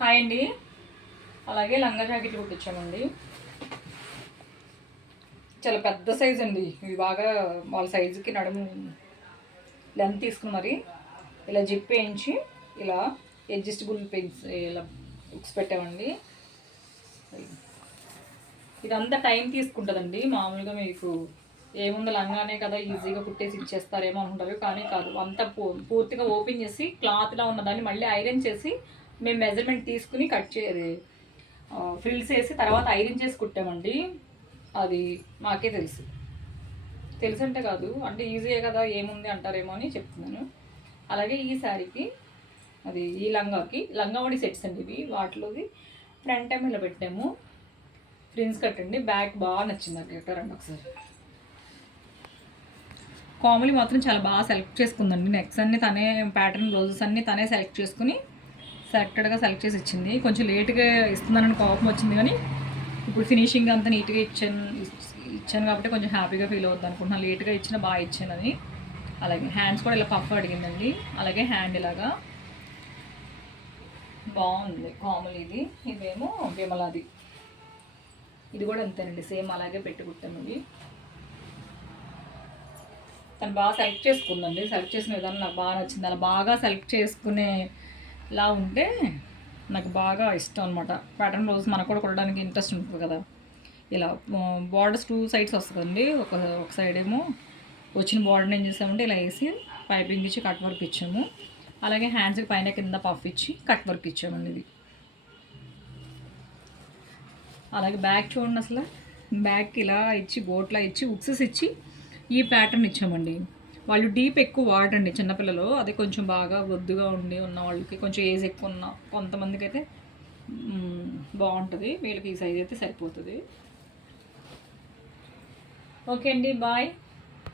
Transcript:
Hi అండి. అలాగే లంగా జాకెట్లు కుట్టించామండి. చాలా పెద్ద సైజ్ అండి. ఇవి బాగా వాళ్ళ సైజుకి నడుము లెంత్ తీసుకుని మరి ఇలా జిప్ వేయించి ఇలా అడ్జస్టబుల్ పెన్స్ ఇలా బుక్స్ పెట్టామండి. ఇదంతా టైం తీసుకుంటుందండి. మామూలుగా మీకు ఏముంది లంగానే కదా ఈజీగా కుట్టేసి ఇచ్చేస్తారేమో అనుకుంటారు, కానీ కాదు. అంతా పూర్తిగా ఓపెన్ చేసి క్లాత్లా ఉన్నదాన్ని మళ్ళీ ఐరన్ చేసి మేము మెజర్మెంట్ తీసుకుని కట్ చేయాలి, ఫ్రిల్స్ వేసి తర్వాత ఐరన్ చేసి కుట్టామండి. అది మాకే తెలుసు అంటే కాదు, అంటే ఈజీయే కదా ఏముంది అంటారేమో అని చెప్తున్నాను. అలాగే ఈ శారీకి అది ఈ లంగా ఓడి సెట్స్ అండి ఇవి. వాటిలోది ఫ్రంట్ టైం ఇలా పెట్టాము. ఫ్రిన్స్ కట్టండి. బ్యాక్ బాగా నచ్చింది నాకు. ఎక్కడండి ఒకసారి కామలీ మాత్రం చాలా బాగా సెలెక్ట్ చేసుకుందండి. నెక్స్ అన్నీ తనే, ప్యాటర్న్ బ్లౌజెస్ అన్నీ తనే సెలెక్ట్ చేసుకుని సెలెక్టెడ్గా సెలెక్ట్ చేసి ఇచ్చింది. కొంచెం లేట్గా ఇస్తుందని కోపం వచ్చింది, కానీ ఇప్పుడు ఫినిషింగ్ అంతా నీట్గా ఇచ్చాను కాబట్టి కొంచెం హ్యాపీగా ఫీల్ అవుద్ది అనుకుంటున్నాను. లేట్గా ఇచ్చినా బాగా ఇచ్చానని. అలాగే హ్యాండ్స్ కూడా ఇలా పఫ్ అడిగిందండి. అలాగే హ్యాండ్ ఇలాగా బాగుంది కామలీది. ఇదేమో విమలాది. ఇది కూడా అంతేనండి, సేమ్ అలాగే పెట్టి కుట్టామండి. తను బాగా సెలెక్ట్ చేసుకుందండి. సెలెక్ట్ చేసిన విధానం నాకు బాగా నచ్చింది. అలా బాగా సెలెక్ట్ చేసుకునేలా ఉంటే నాకు బాగా ఇష్టం అనమాట. ప్యాటర్న్ బ్లౌజ్ మనకు కూడా కొట్టడానికి ఇంట్రెస్ట్ ఉంటుంది కదా. ఇలా బార్డర్స్ 2 సైడ్స్ వస్తుందండి. ఒక సైడ్ ఏమో వచ్చిన బార్డర్ని ఏం చేసామంటే ఇలా వేసి పైపింగ్ ఇచ్చి కట్ వర్క్ ఇచ్చాము. అలాగే హ్యాండ్స్కి పైన కింద పఫ్ ఇచ్చి కట్ వర్క్ ఇచ్చామండి ఇది. అలాగే బ్యాక్ చూడండి, అసలు బ్యాక్ ఇలా ఇచ్చి గోట్లా ఇచ్చి ఉక్సెస్ ఇచ్చి ఈ ప్యాటర్న్ ఇచ్చామండి. వాళ్ళు డీప్ ఎక్కువ వాడండి చిన్నపిల్లలు. అది కొంచెం బాగా వద్దుగా ఉన్న వాళ్ళకి, కొంచెం ఏజ్ ఎక్కువ ఉన్న కొంతమందికి అయితే బాగుంటుంది. వీళ్ళకి ఈ సైజ్ అయితే సరిపోతుంది. ఓకే అండి, బాయ్.